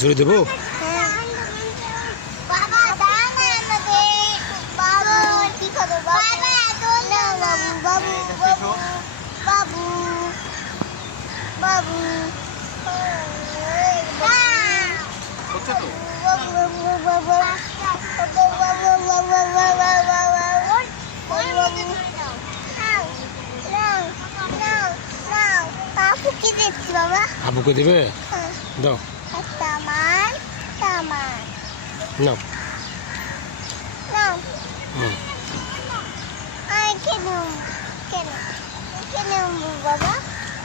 জোরে দেবো? আপুকে দেবে? দাও নাও।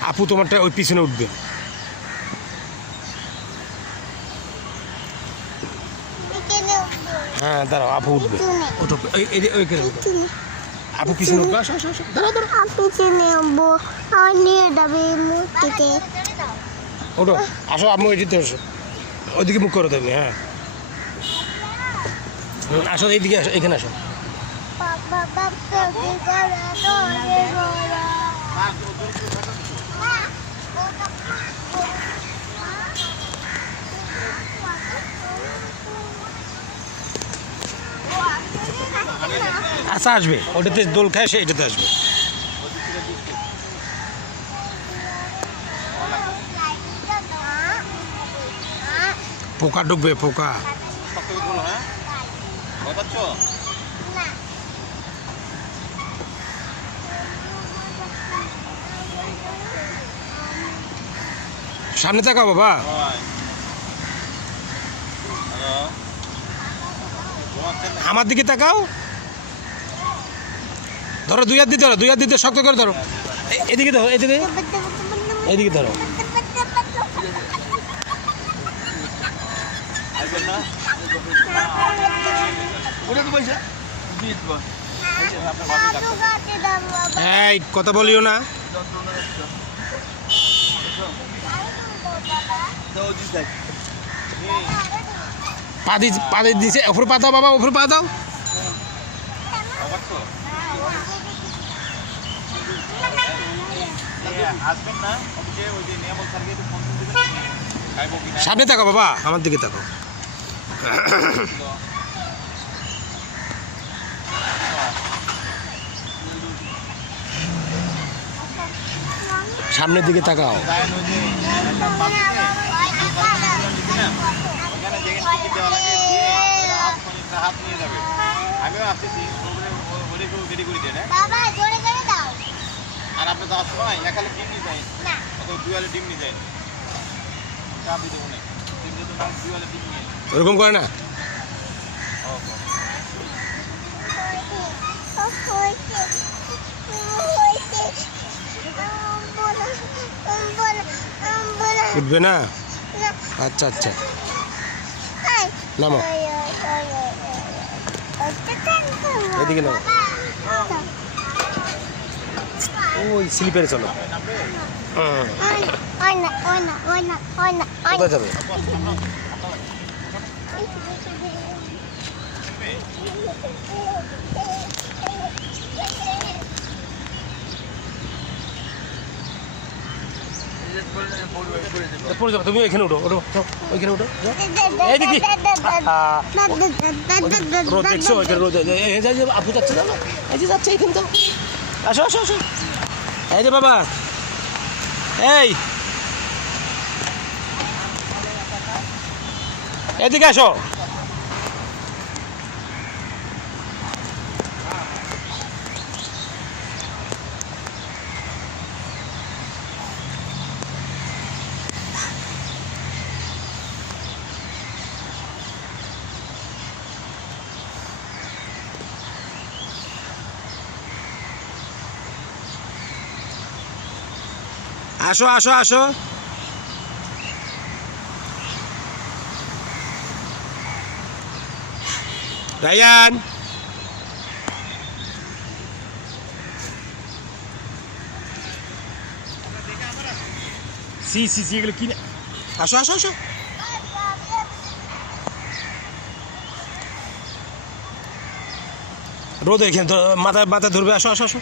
আপু তোমারটা ওই পিছনে উঠবে। হ্যাঁ দাঁড়াও, আপু উঠবে। ওঠো ওইখানে আপু পিছনে উঠবে। আসো আসো আসো, দাঁড়াও দাঁড়াও। ওঠো, আসো আপু এদিকে আসো, ওইদিকে মুখ করো তুমি। হ্যাঁ আসো, এইদিকে আসো, এখানে আসো। আচ্ছা আসবে, ওটাতে দোল খায়, সে এটাতে আসবে। পোকা ঢুকবে, পোকা। সামনে তাকাও বাবা। আমার দিকে তাকাও। ধরো, দুই হাত দিয়ে ধরো, দুই হাত দিয়ে শক্ত করে ধরো। এদিকে ধরো, এদিকে, এদিকে ধরো। এই কথা বলিও না। পা দিছে, উপরে পা দাও বাবা, উপরে পা দাও। সামনে থাকো বাবা, আমার দিকে থাকো। সামনের দিকে তাকাও। আর আপনি যাওয়ার সময় একালে ডিম নিয়ে যায় না, দুয়ালে ডিম নিয়ে যায়, চাপ দিতে মনে ডিম দিতে না, দুয়ালে ডিম নিয়ে ওরকম করে না। উঠবে না? আচ্ছা আচ্ছা, নামো, এদিকে নামো। ওই স্লিপারে চলো। কোথায় যাবে? তুমি এখানে উঠো, ওঠো, ওইখানে উঠো। এইদিকে রোদ দেখছো, ওইখানে রোদ। আপু যাচ্ছে না, এই যে যাচ্ছে এখানে তো। আসো আসো আসো, এই যে বাবা, এই এদিকে আসো। আসো আসো আসো, রায়ান। সি সি সি, এগুলো কি না? আসো আসো আসো, রোদ এখানে মাথা মাথা ধরবে। আসো আসো আসো।